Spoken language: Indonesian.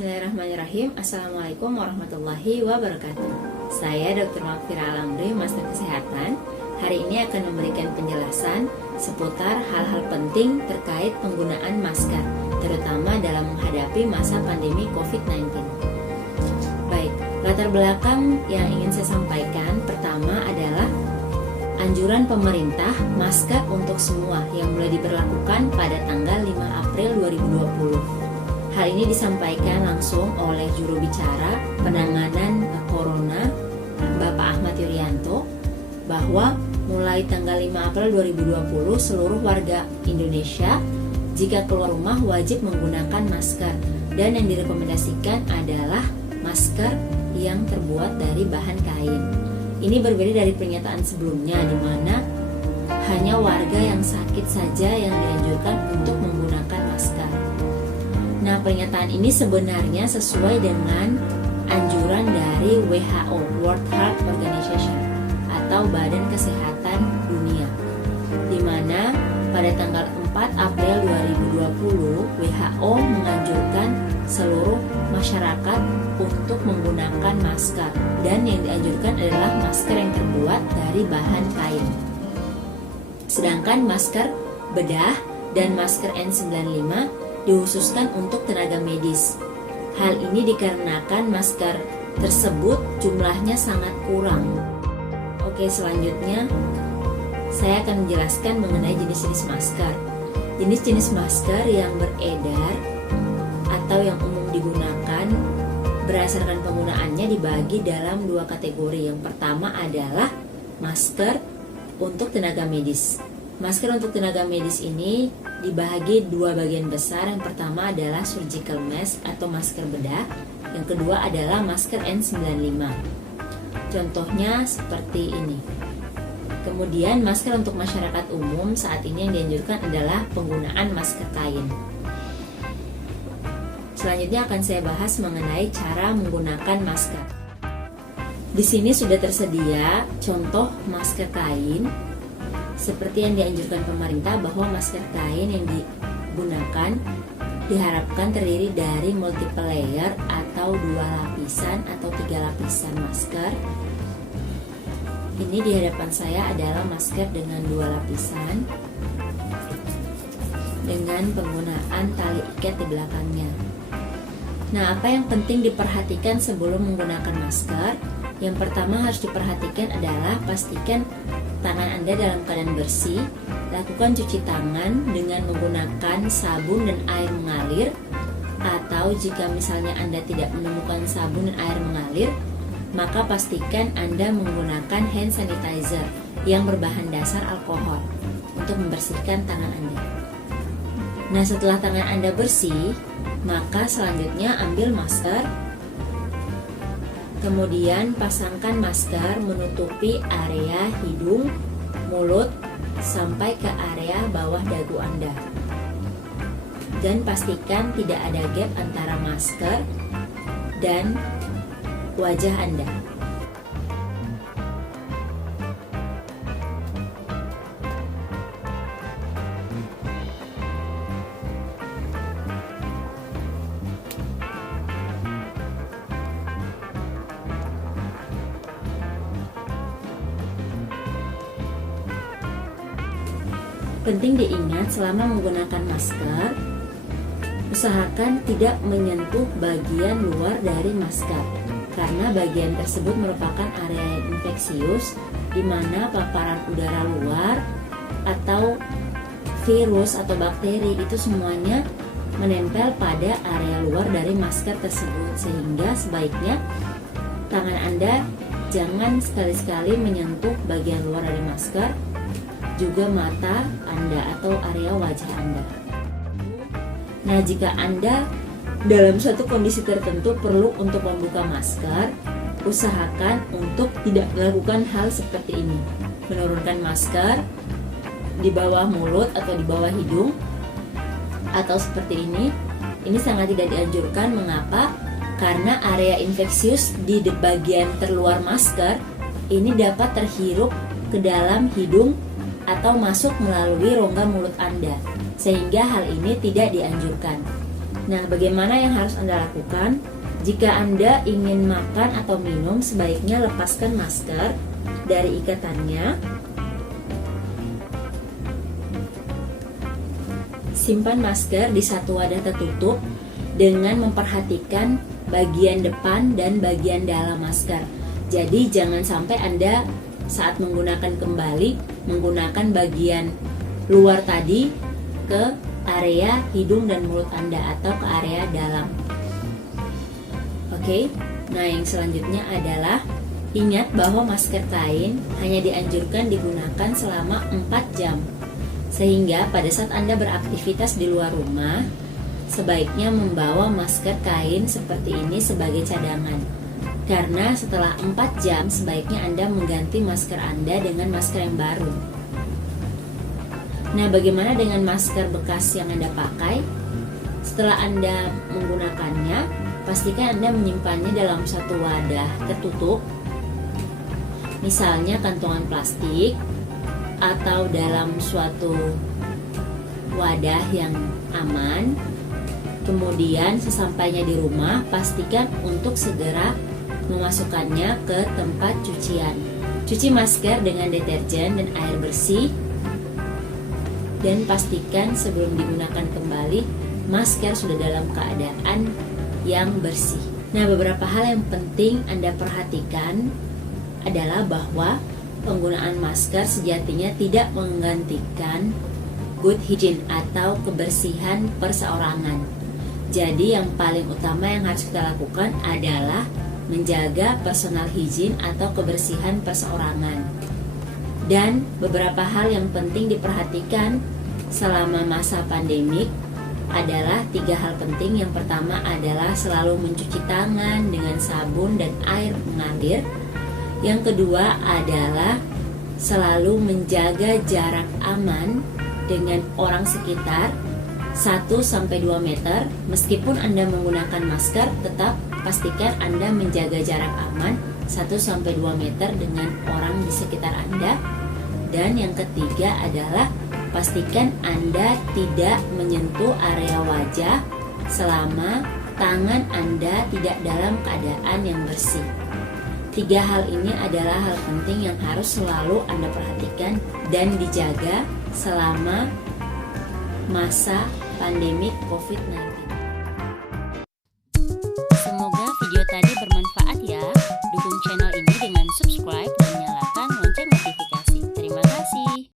Bismillahirrahmanirrahim. Assalamualaikum warahmatullahi wabarakatuh. Saya Dr. Mafira Alamri, Master Kesehatan. Hari ini akan memberikan penjelasan seputar hal-hal penting terkait penggunaan masker, terutama dalam menghadapi masa pandemi COVID-19. Baik, latar belakang yang ingin saya sampaikan pertama adalah anjuran pemerintah masker untuk semua yang mulai diberlakukan pada tanggal 5 April 2020. Hal ini disampaikan langsung oleh juru bicara penanganan corona Bapak Ahmad Yuryanto bahwa mulai tanggal 5 April 2020 seluruh warga Indonesia jika keluar rumah wajib menggunakan masker, dan yang direkomendasikan adalah masker yang terbuat dari bahan kain. Ini berbeda dari pernyataan sebelumnya di mana hanya warga yang sakit saja yang dianjurkan untuk menggunakan masker. Nah, pernyataan ini sebenarnya sesuai dengan anjuran dari WHO, World Health Organization, atau Badan Kesehatan Dunia, di mana pada tanggal 4 April 2020 WHO menganjurkan seluruh masyarakat untuk menggunakan masker, dan yang dianjurkan adalah masker yang terbuat dari bahan kain. Sedangkan masker bedah dan masker N95 dikhususkan untuk tenaga medis. Hal ini dikarenakan masker tersebut jumlahnya sangat kurang. Oke, selanjutnya saya akan menjelaskan mengenai jenis-jenis masker. Jenis-jenis masker yang beredar atau yang umum digunakan berdasarkan penggunaannya dibagi dalam dua kategori. Yang pertama adalah masker untuk tenaga medis. Masker untuk tenaga medis ini dibagi dua bagian besar. Yang pertama adalah surgical mask atau masker bedah. Yang kedua adalah masker N95. Contohnya seperti ini. Kemudian masker untuk masyarakat umum saat ini yang dianjurkan adalah penggunaan masker kain. Selanjutnya akan saya bahas mengenai cara menggunakan masker. Di sini sudah tersedia contoh masker kain. Seperti yang dianjurkan pemerintah bahwa masker kain yang digunakan diharapkan terdiri dari multiple layer atau 2 lapisan atau 3 lapisan masker. Ini di hadapan saya adalah masker dengan 2 lapisan dengan penggunaan tali ikat di belakangnya. Nah, apa yang penting diperhatikan sebelum menggunakan masker? Yang pertama harus diperhatikan adalah pastikan tangan Anda dalam keadaan bersih. Lakukan cuci tangan dengan menggunakan sabun dan air mengalir, atau jika misalnya Anda tidak menemukan sabun dan air mengalir, maka pastikan Anda menggunakan hand sanitizer yang berbahan dasar alkohol untuk membersihkan tangan Anda. Nah, setelah tangan Anda bersih, maka selanjutnya ambil masker. Kemudian pasangkan masker menutupi area hidung, mulut, sampai ke area bawah dagu Anda. Dan pastikan tidak ada gap antara masker dan wajah Anda. Penting diingat selama menggunakan masker, usahakan tidak menyentuh bagian luar dari masker, karena bagian tersebut merupakan area yang infeksius di mana paparan udara luar atau virus atau bakteri itu semuanya menempel pada area luar dari masker tersebut, sehingga sebaiknya tangan Anda jangan sekali-sekali menyentuh bagian luar dari masker, juga mata Anda atau area wajah Anda. Nah, jika Anda dalam suatu kondisi tertentu perlu untuk membuka masker, usahakan untuk tidak melakukan hal seperti ini. Menurunkan masker di bawah mulut atau di bawah hidung, atau seperti ini sangat tidak dianjurkan. Mengapa? Karena area infeksius di bagian terluar masker ini dapat terhirup ke dalam hidung atau masuk melalui rongga mulut Anda, sehingga hal ini tidak dianjurkan. Nah, bagaimana yang harus Anda lakukan? Jika Anda ingin makan atau minum, sebaiknya lepaskan masker dari ikatannya. Simpan masker di satu wadah tertutup dengan memperhatikan bagian depan dan bagian dalam masker. Jadi jangan sampai Anda saat menggunakan kembali menggunakan bagian luar tadi ke area hidung dan mulut Anda atau ke area dalam. Oke, nah yang selanjutnya adalah ingat bahwa masker kain hanya dianjurkan digunakan selama 4 jam. Sehingga pada saat Anda beraktivitas di luar rumah, sebaiknya membawa masker kain seperti ini sebagai cadangan. Karena setelah 4 jam sebaiknya Anda mengganti masker Anda dengan masker yang baru. Nah, bagaimana dengan masker bekas yang Anda pakai? Setelah Anda menggunakannya, pastikan Anda menyimpannya dalam satu wadah tertutup, misalnya kantongan plastik atau dalam suatu wadah yang aman. Kemudian sesampainya di rumah, pastikan untuk segera memasukkannya ke tempat cucian. Cuci masker dengan deterjen dan air bersih, dan pastikan sebelum digunakan kembali masker sudah dalam keadaan yang bersih. Nah, beberapa hal yang penting Anda perhatikan adalah bahwa penggunaan masker sejatinya tidak menggantikan good hygiene atau kebersihan perseorangan. Jadi yang paling utama yang harus kita lakukan adalah menjaga personal hygiene atau kebersihan perseorangan. Dan beberapa hal yang penting diperhatikan selama masa pandemik adalah 3 hal penting. Yang pertama adalah selalu mencuci tangan dengan sabun dan air mengalir. Yang kedua adalah selalu menjaga jarak aman dengan orang sekitar 1-2 meter. Meskipun Anda menggunakan masker, tetap pastikan Anda menjaga jarak aman 1-2 meter dengan orang di sekitar Anda. Dan yang ketiga adalah pastikan Anda tidak menyentuh area wajah selama tangan Anda tidak dalam keadaan yang bersih. 3 hal ini adalah hal penting yang harus selalu Anda perhatikan dan dijaga selama masa pandemik COVID-19.